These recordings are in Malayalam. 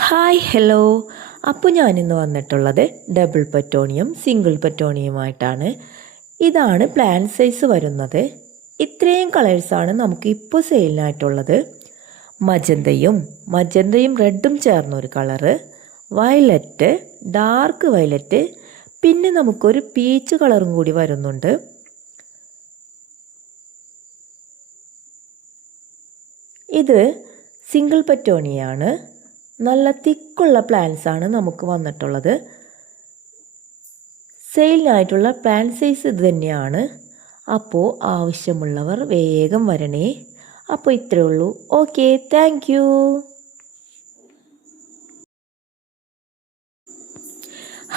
Hi hello. അപ്പോൾ ഞാനിന്ന് വന്നിട്ടുള്ളത് ഡബിൾ പെറ്റോണിയം സിംഗിൾ പെറ്റോണിയമായിട്ടാണ്. ഇതാണ് പ്ലാൻ സൈസ് വരുന്നത്. ഇത്രയും കളേഴ്സാണ് നമുക്ക് ഇപ്പോൾ സെയിലിനായിട്ടുള്ളത്. മജന്തയും റെഡും ചേർന്നൊരു കളറ്, വയലറ്റ്, ഡാർക്ക് വയലറ്റ്, പിന്നെ നമുക്കൊരു പീച്ച് കളറും കൂടി വരുന്നുണ്ട്. ഇത് സിംഗിൾ പെറ്റോണിയാണ്. നല്ല തിക്കുള്ള പ്ലാന്റ്സ് ആണ് നമുക്ക് വന്നിട്ടുള്ളത്. സെയിലിനായിട്ടുള്ള പ്ലാൻ സൈസ് ഇത് തന്നെയാണ്. അപ്പോൾ ആവശ്യമുള്ളവർ വേഗം വരണേ. അപ്പോൾ ഇത്രയേ ഉള്ളൂ. Okay, thank you.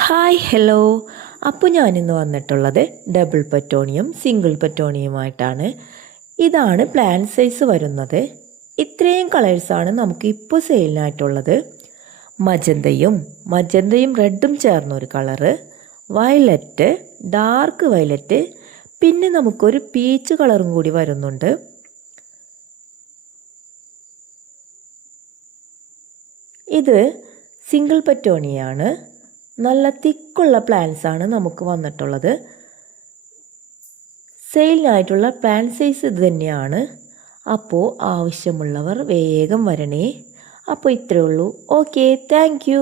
Hi hello. അപ്പോൾ ഞാനിന്ന് വന്നിട്ടുള്ളത് ഡബിൾ പെറ്റോണിയം സിംഗിൾ പെറ്റോണിയമായിട്ടാണ്. ഇതാണ് പ്ലാൻ സൈസ് വരുന്നത്. ഇത്രയും കളേഴ്സാണ് നമുക്ക് ഇപ്പോൾ സെയിലിനായിട്ടുള്ളത്. മജന്തയും റെഡും ചേർന്നൊരു കളറ്, വയലറ്റ്, ഡാർക്ക് വയലറ്റ്, പിന്നെ നമുക്കൊരു പീച്ച് കളറും കൂടി വരുന്നുണ്ട്. ഇത് സിംഗിൾ പെറ്റോണിയാണ്. നല്ല തിക്കുള്ള പ്ലാന്റ്സ് ആണ് നമുക്ക് വന്നിട്ടുള്ളത്. സെയിലിനായിട്ടുള്ള പ്ലാൻ സൈസ് ഇത് തന്നെയാണ്. അപ്പോൾ ആവശ്യമുള്ളവർ വേഗം വരണേ. അപ്പോൾ ഇത്രയേ ഉള്ളൂ. Okay, thank you.